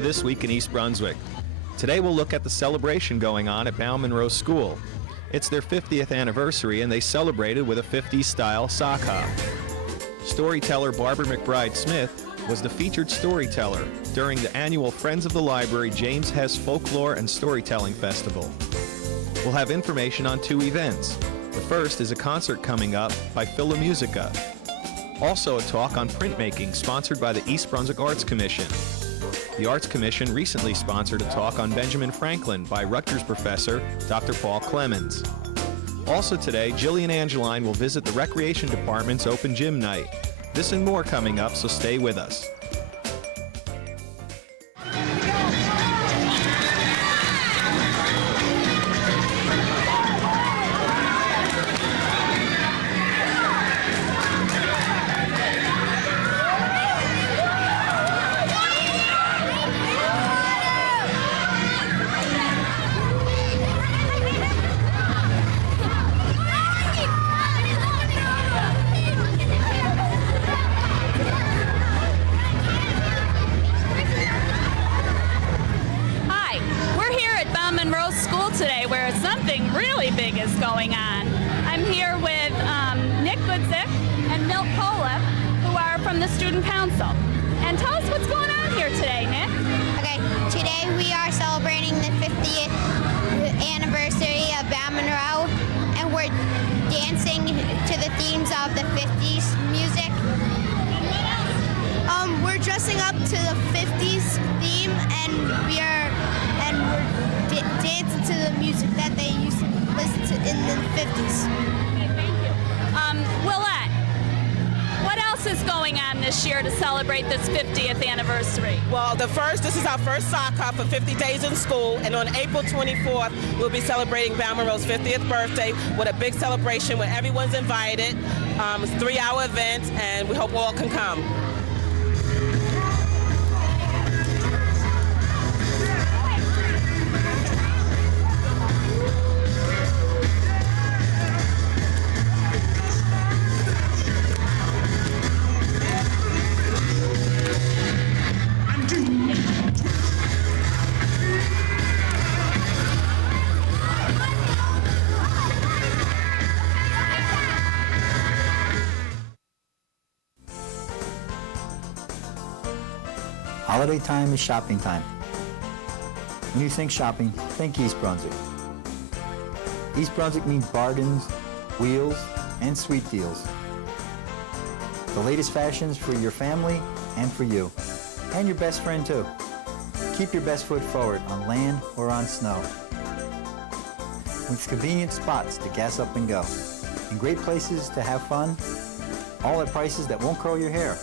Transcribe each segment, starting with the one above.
to This Week in East Brunswick. Today we'll look at the celebration going on at Bauman-Rowe School. It's their 50th anniversary and they celebrated with a 50s-style sock hop. Storyteller Barbara McBride Smith was the featured storyteller during the annual Friends of the Library James Hess Folklore and Storytelling Festival. We'll have information on two events. The first is a concert coming up by Philomusica. Also a talk on printmaking sponsored by the East Brunswick Arts Commission. The Arts Commission recently sponsored a talk on Benjamin Franklin by Rutgers professor Dr. Paul Clemens. Also today, Jillian Angeline will visit the Recreation Department's open gym night. This and more coming up, so stay with us. Today where something really big is going on. I'm here with Nick Goodzik and Milt Kolef, who are from the Student Council. And tell us what's going on here today, Nick. Okay, today we are celebrating the 50th anniversary of Bauman-Rowe, and we're dancing to the themes of the 50s music. We're dressing up to the 50s theme, and we're dancing to the music that they used to listen to in the 50s. Okay, thank you. Willette, what else is going on this year to celebrate this 50th anniversary? Well, this is our first sock hop for 50 days in school, and on April 24th, we'll be celebrating Bauman-Rowe's 50th birthday with a big celebration where everyone's invited. It's a 3-hour event, and we hope all can come. Holiday time is shopping time. When you think shopping, think East Brunswick. East Brunswick means bargains, wheels, and sweet deals. The latest fashions for your family and for you. And your best friend too. Keep your best foot forward on land or on snow. With convenient spots to gas up and go. And great places to have fun. All at prices that won't curl your hair.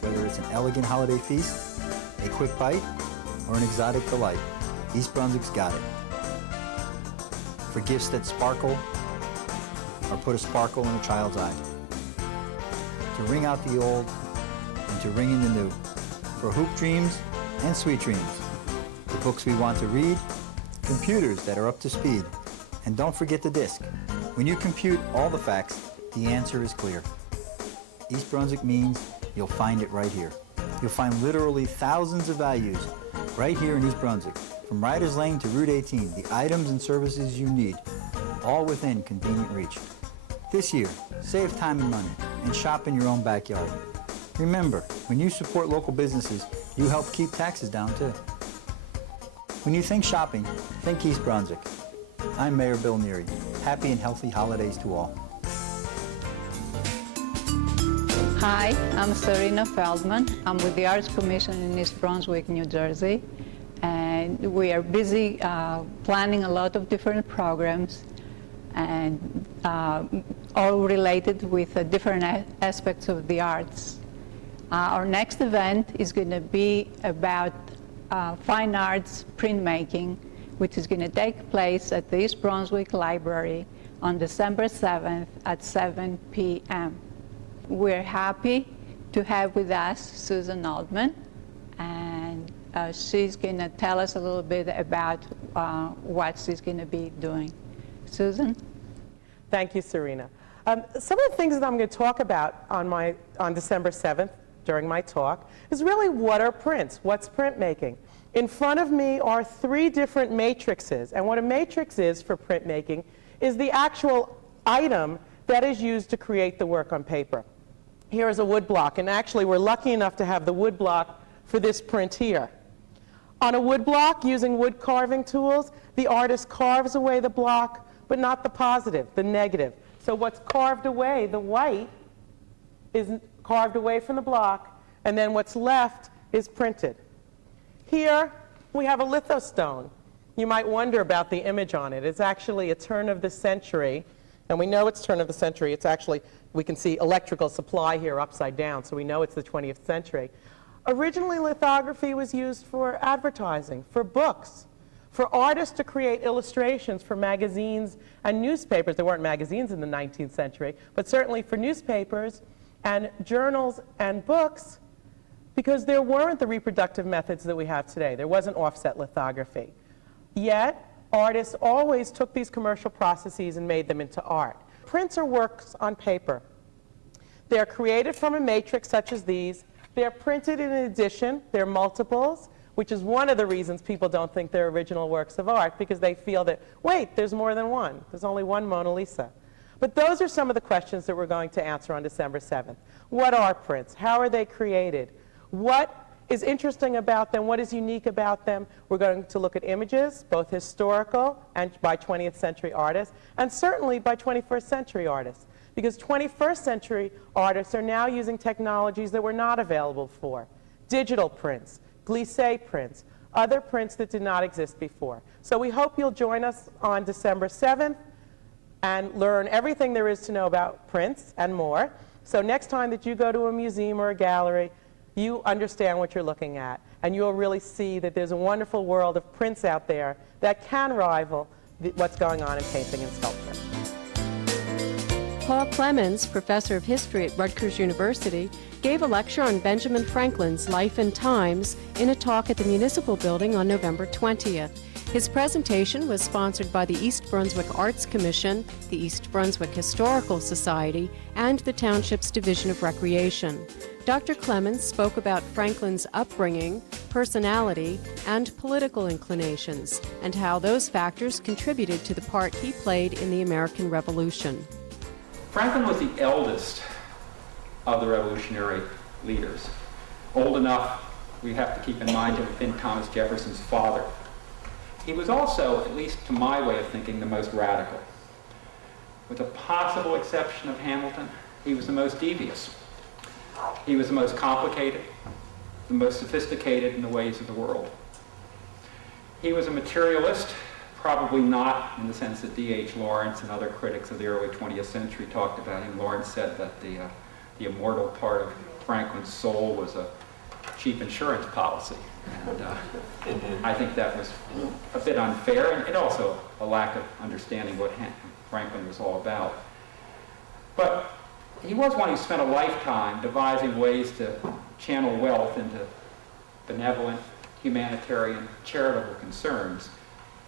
Whether it's an elegant holiday feast, a quick bite, or an exotic delight, East Brunswick's got it. For gifts that sparkle, or put a sparkle in a child's eye. To ring out the old, and to ring in the new. For hoop dreams and sweet dreams. The books we want to read, computers that are up to speed. And don't forget the disc. When you compute all the facts, the answer is clear. East Brunswick means you'll find it right here. You'll find literally thousands of values right here in East Brunswick. From Riders Lane to Route 18, the items and services you need, all within convenient reach. This year, save time and money and shop in your own backyard. Remember, when you support local businesses, you help keep taxes down too. When you think shopping, think East Brunswick. I'm Mayor Bill Neary. Happy and healthy holidays to all. Hi, I'm Serena Feldman. I'm with the Arts Commission in East Brunswick, New Jersey. And we are busy planning a lot of different programs and all related with different aspects of the arts. Our next event is going to be about fine arts printmaking, which is going to take place at the East Brunswick Library on December 7th at 7 p.m. We're happy to have with us Susan Altman, and she's going to tell us a little bit about what she's going to be doing. Susan? Thank you, Serena. Some of the things that I'm going to talk about on December 7th during my talk is really what are prints? What's printmaking? In front of me are 3 different matrices, and what a matrix is for printmaking is the actual item that is used to create the work on paper. Here is a wood block, and actually we're lucky enough to have the wood block for this print here. On a wood block, using wood carving tools, the artist carves away the block, but not the positive, the negative. So what's carved away, the white, is carved away from the block, and then what's left is printed. Here, we have a lithostone. You might wonder about the image on it. It's actually a turn of the century, and we know it's turn of the century. It's actually, we can see electrical supply here upside down, so we know it's the 20th century. Originally, lithography was used for advertising, for books, for artists to create illustrations for magazines and newspapers. There weren't magazines in the 19th century, but certainly for newspapers and journals and books, because there weren't the reproductive methods that we have today. There wasn't offset lithography. Yet, artists always took these commercial processes and made them into art. Prints are works on paper. They're created from a matrix such as these. They're printed in addition. They're multiples, which is one of the reasons people don't think they're original works of art, because they feel that, wait, there's more than one. There's only one Mona Lisa. But those are some of the questions that we're going to answer on December 7th. What are prints? How are they created? What is interesting about them? What is unique about them? We're going to look at images, both historical and by 20th century artists, and certainly by 21st century artists. Because 21st century artists are now using technologies that were not available before. Digital prints, glissé prints, other prints that did not exist before. So we hope you'll join us on December 7th and learn everything there is to know about prints and more. So next time that you go to a museum or a gallery, you understand what you're looking at, and you'll really see that there's a wonderful world of prints out there that can rival what's going on in painting and sculpture. Paul Clemens, professor of history at Rutgers University, gave a lecture on Benjamin Franklin's life and times in a talk at the Municipal Building on November 20th. His presentation was sponsored by the East Brunswick Arts Commission, the East Brunswick Historical Society, and the Township's Division of Recreation. Dr. Clemens spoke about Franklin's upbringing, personality, and political inclinations, and how those factors contributed to the part he played in the American Revolution. Franklin was the eldest of the revolutionary leaders. Old enough, we have to keep in mind, to have been Thomas Jefferson's father. He was also, at least to my way of thinking, the most radical. With the possible exception of Hamilton, he was the most devious. He was the most complicated, the most sophisticated in the ways of the world. He was a materialist, probably not in the sense that D.H. Lawrence and other critics of the early 20th century talked about him. Lawrence said that the immortal part of Franklin's soul was a cheap insurance policy. And I think that was a bit unfair, and also a lack of understanding what Franklin was all about. But he was one who spent a lifetime devising ways to channel wealth into benevolent, humanitarian, charitable concerns,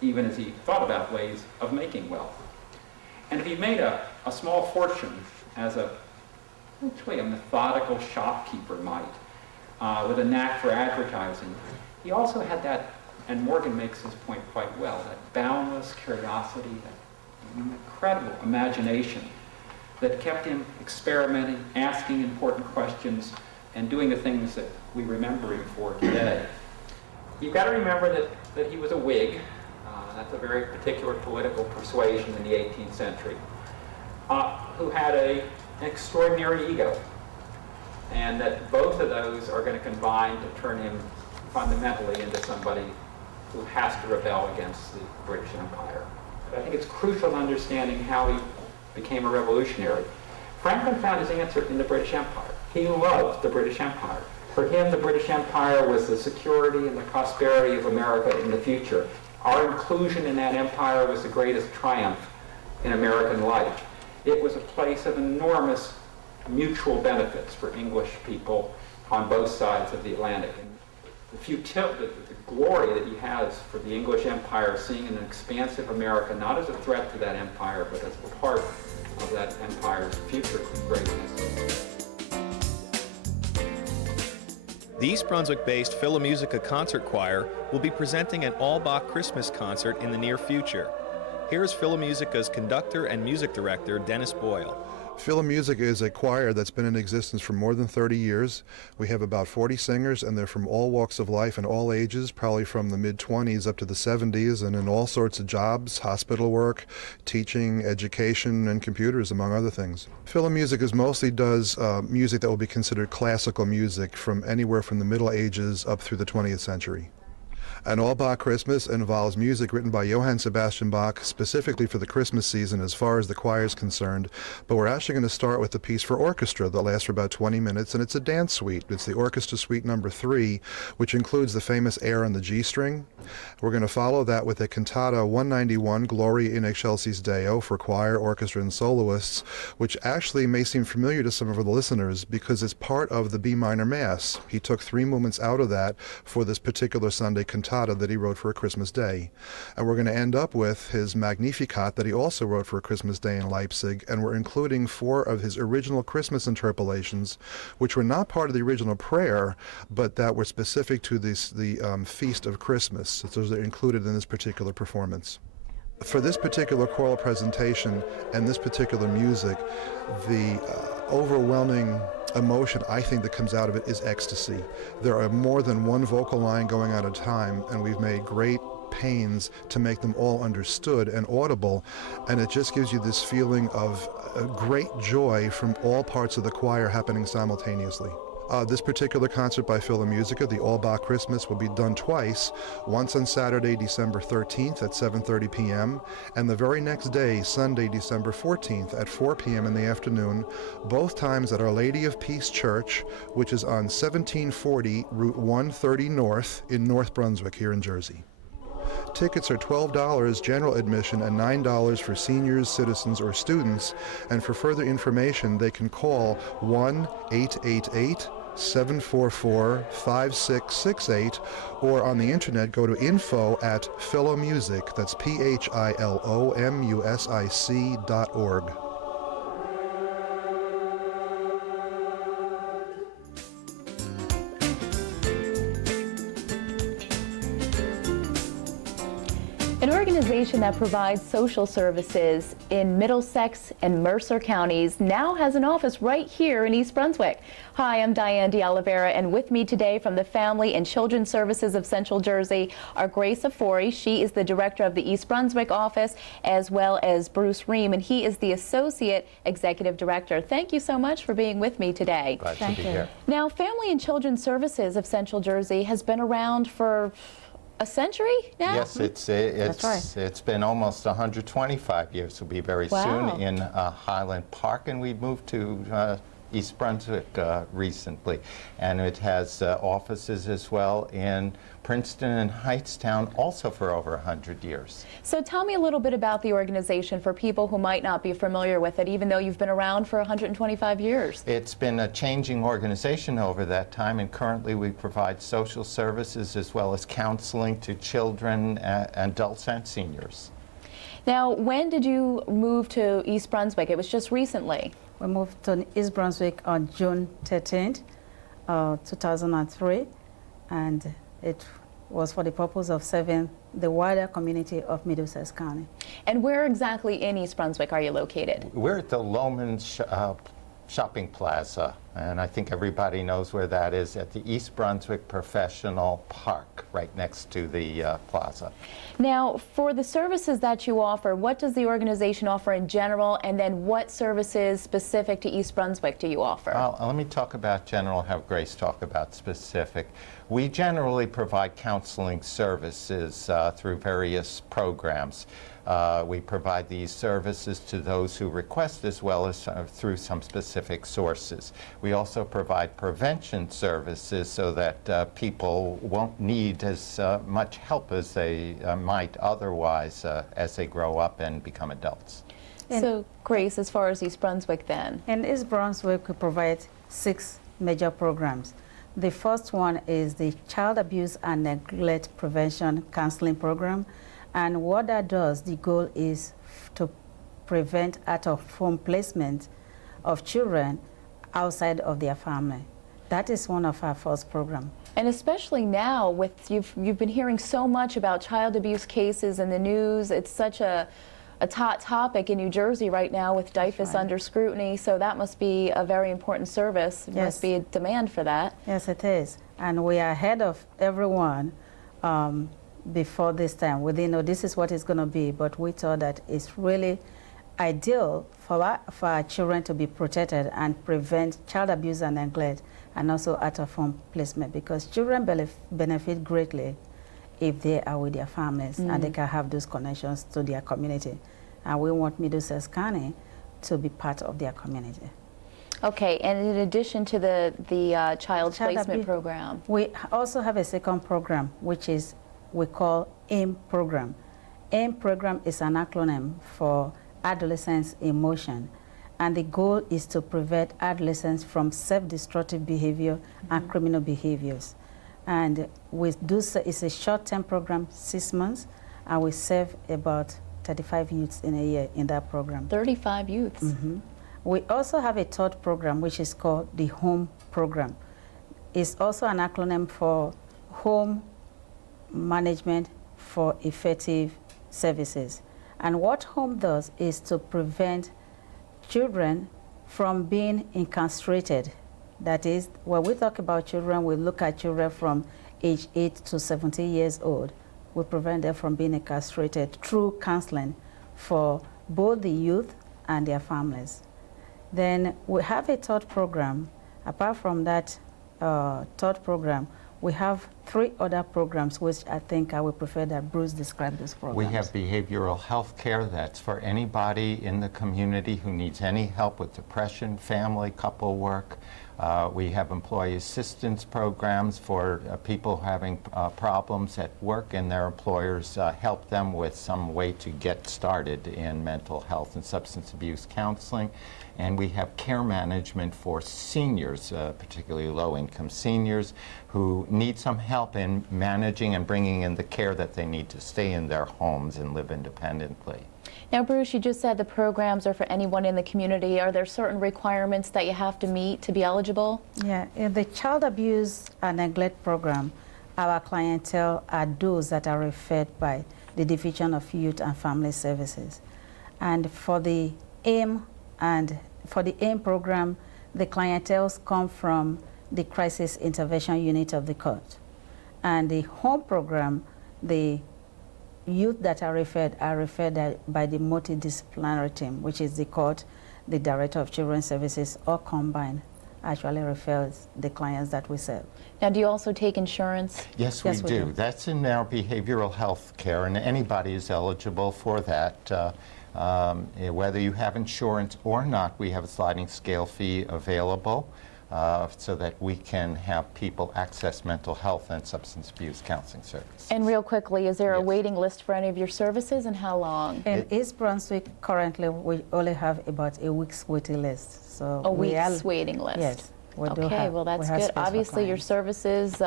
even as he thought about ways of making wealth. And if he made a small fortune as actually a methodical shopkeeper might, with a knack for advertising, he also had that, and Morgan makes this point quite well, that boundless curiosity, that incredible imagination that kept him experimenting, asking important questions, and doing the things that we remember him for today. You've got to remember that he was a Whig. That's a very particular political persuasion in the 18th century, who had an extraordinary ego. And that both of those are going to combine to turn him fundamentally into somebody who has to rebel against the British Empire. But I think it's crucial to understanding how he became a revolutionary. Franklin found his answer in the British Empire. He loved the British Empire. For him, the British Empire was the security and the prosperity of America in the future. Our inclusion in that empire was the greatest triumph in American life. It was a place of enormous mutual benefits for English people on both sides of the Atlantic. And the glory that he has for the English Empire, seeing an expansive America not as a threat to that empire, but as a part of that empire's future greatness. The East Brunswick-based Philomusica Concert Choir will be presenting an all-Bach Christmas concert in the near future. Here's Philomusica's conductor and music director, Dennis Boyle. Philomusica is a choir that's been in existence for more than 30 years. We have about 40 singers, and they're from all walks of life and all ages, probably from the mid-20s up to the 70s, and in all sorts of jobs, hospital work, teaching, education, and computers, among other things. Philomusica mostly does music that will be considered classical music from anywhere from the Middle Ages up through the 20th century. An all-Bach Christmas involves music written by Johann Sebastian Bach specifically for the Christmas season as far as the choir is concerned, but we're actually going to start with a piece for orchestra that lasts for about 20 minutes, and it's a dance suite. It's the Orchestra Suite number 3, which includes the famous air on the G string. We're going to follow that with a cantata 191, Gloria in Excelsis Deo, for choir, orchestra, and soloists, which actually may seem familiar to some of the listeners because it's part of the B minor Mass. He took 3 movements out of that for this particular Sunday cantata that he wrote for a Christmas day. And we're going to end up with his Magnificat that he also wrote for a Christmas day in Leipzig, and we're including 4 of his original Christmas interpolations, which were not part of the original prayer, but that were specific to the Feast of Christmas. So those are included in this particular performance. For this particular choral presentation and this particular music, the overwhelming emotion I think that comes out of it is ecstasy. There are more than one vocal line going at a time, and we've made great pains to make them all understood and audible, and it just gives you this feeling of great joy from all parts of the choir happening simultaneously. This particular concert by Philomusica, the All-Bach Christmas, will be done twice, once on Saturday, December 13th at 7:30 p.m., and the very next day, Sunday, December 14th at 4 p.m. in the afternoon, both times at Our Lady of Peace Church, which is on 1740 Route 130 North in North Brunswick here in Jersey. Tickets are $12 general admission and $9 for seniors, citizens, or students, and for further information they can call 1-888-744-5668, or on the internet go to info@philomusic, that's PHILOMUSIC.org. An organization that provides social services in Middlesex and Mercer counties now has an office right here in East Brunswick. Hi, I'm Diane De Oliveira, and with me today from the Family and Children's Services of Central Jersey are Grace Afori. She is the director of the East Brunswick office, as well as Bruce Ream, and he is the associate executive director. Thank you so much for being with me today. Glad to be here. Now, Family and Children's Services of Central Jersey has been around for a century now? Yes, it's been almost 125 years. It'll be very soon in Highland Park, and we moved to East Brunswick recently, and it has offices as well in Princeton and Hightstown, also for over 100 years. So tell me a little bit about the organization for people who might not be familiar with it, even though you've been around for 125 years. It's been a changing organization over that time, and currently we provide social services as well as counseling to children, adults, and seniors. Now, when did you move to East Brunswick? It was just recently. We moved to East Brunswick on June 13th, 2003, and it was for the purpose of serving the wider community of Middlesex County. And where exactly in East Brunswick are you located? We're at the Lohman Shopping Plaza, and I think everybody knows where that is, at the East Brunswick Professional Park, right next to the plaza. Now, for the services that you offer, what does the organization offer in general, and then what services specific to East Brunswick do you offer? Let me talk about general, have Grace talk about specific. We generally provide counseling services through various programs. We provide these services to those who request, as well as through some specific sources. We also provide prevention services so that people won't need as much help as they might otherwise as they grow up and become adults. So, Grace, as far as East Brunswick then? In East Brunswick, we provide 6 major programs. The first one is the Child Abuse and Neglect Prevention Counseling Program. And what that does, the goal is to prevent out-of-home placement of children outside of their family. that is one of our first programs. And especially now, with you've been hearing so much about child abuse cases in the news. It's such a hot topic in New Jersey right now with DYFS under scrutiny. So that must be a very important service. There must be a demand for that. Yes, it is. And we are ahead of everyone before this time. We didn't know this is what it's going to be, but we thought that it's really ideal for our children to be protected and prevent child abuse and neglect, and also out-of-home placement, because children benefit greatly if they are with their families and they can have those connections to their community. And we want Middlesex County to be part of their community. Okay, and in addition to the child placement program, we also have a second program, which is we call AIM program. AIM program is an acronym for Adolescents in Motion, and the goal is to prevent adolescents from self-destructive behavior and criminal behaviors. And we do, it's a short-term program, 6 months, and we serve about 35 youths in a year in that program. 35 youths. We also have a third program, which is called the HOME program. It's also an acronym for Home Management for Effective Services. And what HOME does is to prevent children from being incarcerated. That is, when we talk about children, we look at children from age 8 to 17 years old. We prevent them from being incarcerated through counseling for both the youth and their families. Then we have a third program. Apart from that third program, we have 3 other programs, which I think I would prefer that Bruce describe those programs. We have behavioral health care. That's for anybody in the community who needs any help with depression, family, couple work. We have employee assistance programs for people having problems at work, and their employers help them with some way to get started in mental health and substance abuse counseling. And we have care management for seniors, particularly low-income seniors, who need some help in managing and bringing in the care that they need to stay in their homes and live independently. Now, Bruce, you just said the programs are for anyone in the community. Are there certain requirements that you have to meet to be eligible? Yeah, in the child abuse and neglect program, our clientele are those that are referred by the Division of Youth and Family Services. And for the AIM program, the clientele come from the Crisis Intervention Unit of the court. And the HOME program, the youth that are referred by the multidisciplinary team, which is the court, the Director of Children's Services, or combined, actually refers the clients that we serve. Now, do you also take insurance? Yes, we do. That's in our behavioral health care, and anybody is eligible for that. Whether you have insurance or not, we have a sliding scale fee available so that we can have people access mental health and substance abuse counseling services. And real quickly, is there a waiting list for any of your services, and how long? In East Brunswick, currently, we only have about a week's waiting list. So a week's waiting list? Yes. Okay, well, that's good. Obviously, your services,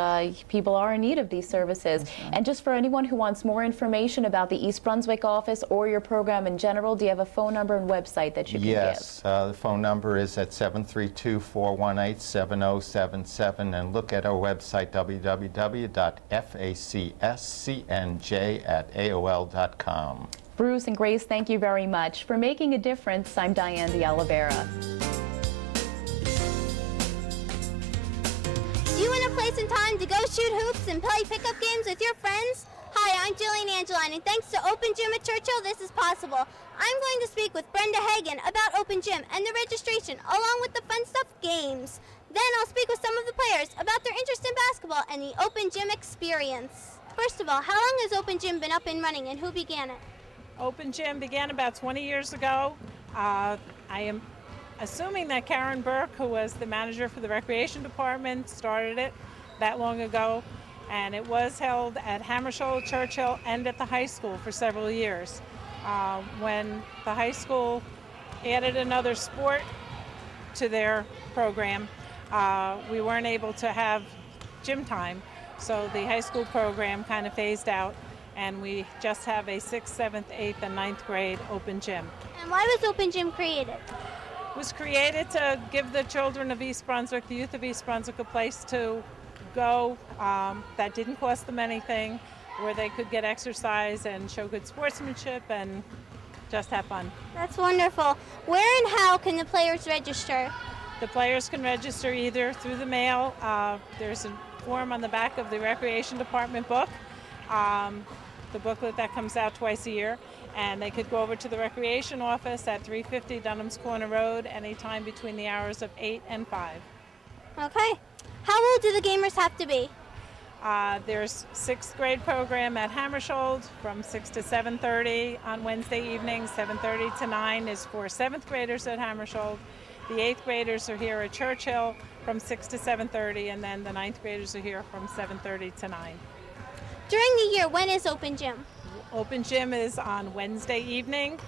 people are in need of these services. And just for anyone who wants more information about the East Brunswick office or your program in general, do you have a phone number and website that you can give? Yes, the phone number is at 732-418-7077, and look at our website, www.facscnj@aol.com. Bruce and Grace, thank you very much. For Making a Difference, I'm Diane de Oliveira. Do you want a place and time to go shoot hoops and play pickup games with your friends? Hi, I'm Jillian Angeline, and thanks to Open Gym at Churchill, this is possible. I'm going to speak with Brenda Hagan about Open Gym and the registration, along with the fun stuff, games. Then I'll speak with some of the players about their interest in basketball and the Open Gym experience. First of all, how long has Open Gym been up and running, and who began it? Open Gym began about 20 years ago. I am assuming that Karen Burke, who was the manager for the recreation department, started it that long ago, and it was held at Hammersholt, Churchill, and at the high school for several years. When the high school added another sport to their program, we weren't able to have gym time, so the high school program kind of phased out, and we just have a 6th, 7th, 8th, and 9th grade open gym. And why was Open Gym created? was created to give the children of East Brunswick, the youth of East Brunswick, a place to go that didn't cost them anything, where they could get exercise and show good sportsmanship and just have fun. That's wonderful. Where and how can the players register? The players can register either through the mail. There's a form on the back of the Recreation Department book, the booklet that comes out twice a year. And they could go over to the Recreation Office at 350 Dunham's Corner Road anytime between the hours of 8 and 5. Okay. How old do the gamers have to be? There's 6th grade program at Hammersholt from 6 to 7:30 on Wednesday evenings. 7:30 to 9 is for 7th graders at Hammersholt. The 8th graders are here at Churchill from 6 to 7:30, and then the 9th graders are here from 7:30 to 9. During the year, when is Open Gym? Open Gym is on Wednesday evening.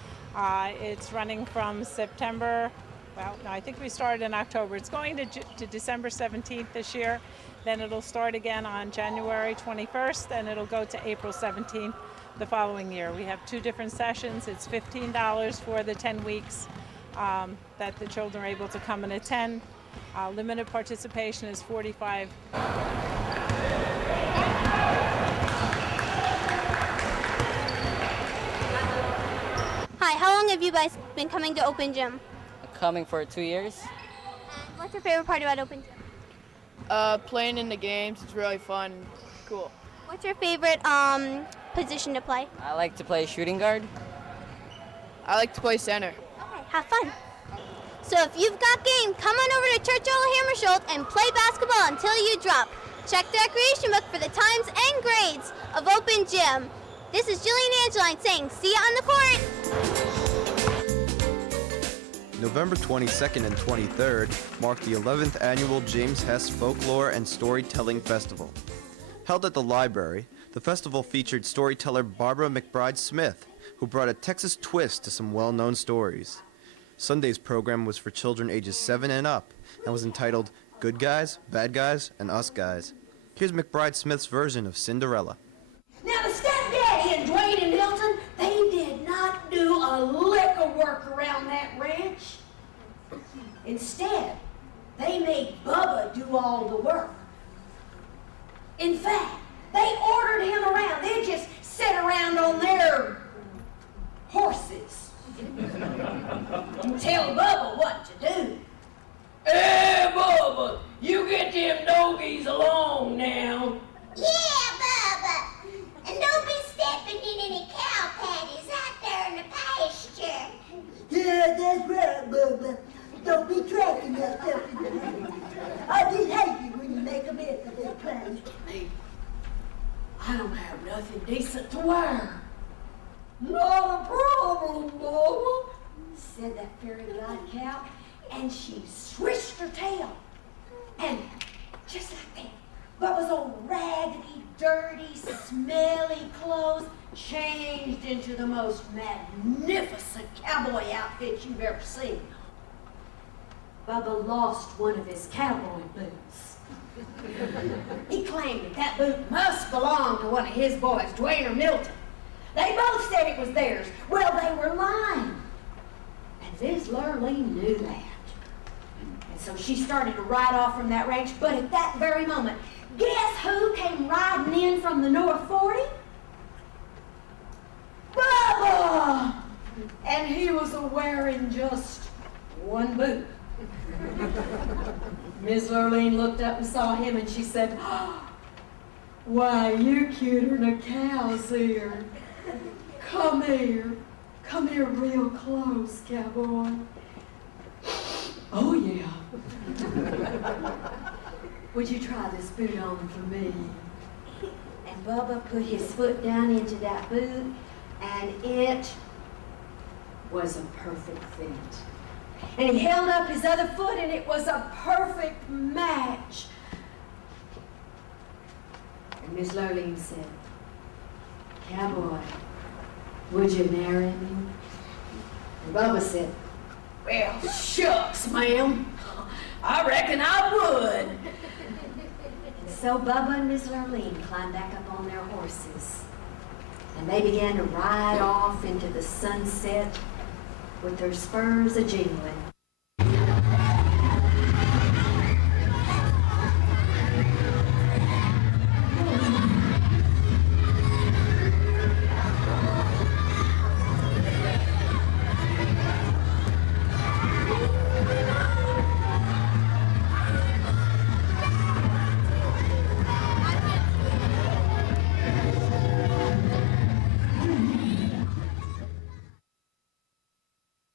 It's running from September, well, no, I think we started in October. It's going to December 17th this year. Then it'll start again on January 21st, and it'll go to April 17th the following year. We have 2 different sessions. It's $15 for the 10 weeks that the children are able to come and attend. Limited participation is $45. Hi, how long have you guys been coming to Open Gym? Coming for 2 years. What's your favorite part about Open Gym? Playing in the games. It's really fun. Cool. What's your favorite position to play? I like to play shooting guard. I like to play center. Okay, have fun. So if you've got game, come on over to Churchill Hammersholt and play basketball until you drop. Check the recreation book for the times and grades of Open Gym. This is Jillian Angeline saying, see ya on the court. November 22nd and 23rd marked the 11th annual James Hess Folklore and Storytelling Festival. Held at the library, the festival featured storyteller Barbara McBride Smith, who brought a Texas twist to some well-known stories. Sunday's program was for children ages 7 and up and was entitled Good Guys, Bad Guys, and Us Guys. Here's McBride Smith's version of Cinderella. Now the stepdaddy and Dwayne and Milton, they did not do a lick of work around that ranch. Instead, they made Bubba do all the work. In fact, they ordered him around. They'd just sit around on their horses and tell Bubba what to do. Hey, Bubba, you get them doggies along now. Yeah, Bubba. And don't be stepping in any cow patties out there in the pasture. Yeah, that's right, Bubba. Don't be tracking that stuff in the hand. I just hate you when you make a mess of this place. Me, I don't have nothing decent to wear. Not a problem, Bubba, said that fairy god cow, and she swished her tail. And just like that, Bubba's old raggedy, dirty, smelly clothes changed into the most magnificent cowboy outfit you've ever seen. Bubba lost one of his cowboy boots. He claimed that boot must belong to one of his boys, Dwayne or Milton. They both said it was theirs. Well, they were lying. And Liz Lurleen knew that. And so she started to ride off from that ranch, but at that very moment, guess who came riding in from the North 40? Bubba! And he was wearing just one boot. Miss Lurleen looked up and saw him, and she said, "Why, you're cuter than a cow's ear. Come here. Come here real close, cowboy." "Oh, yeah." "Would you try this boot on for me?" And Bubba put his foot down into that boot, and it was a perfect fit. And he held up his other foot, and it was a perfect match. And Miss Lurleen said, "Cowboy, would you marry me?" And Bubba said, "Well, shucks, ma'am. I reckon I would." And so Bubba and Miss Lurleen climbed back up on their horses, and they began to ride off into the sunset with their spurs a-jingling.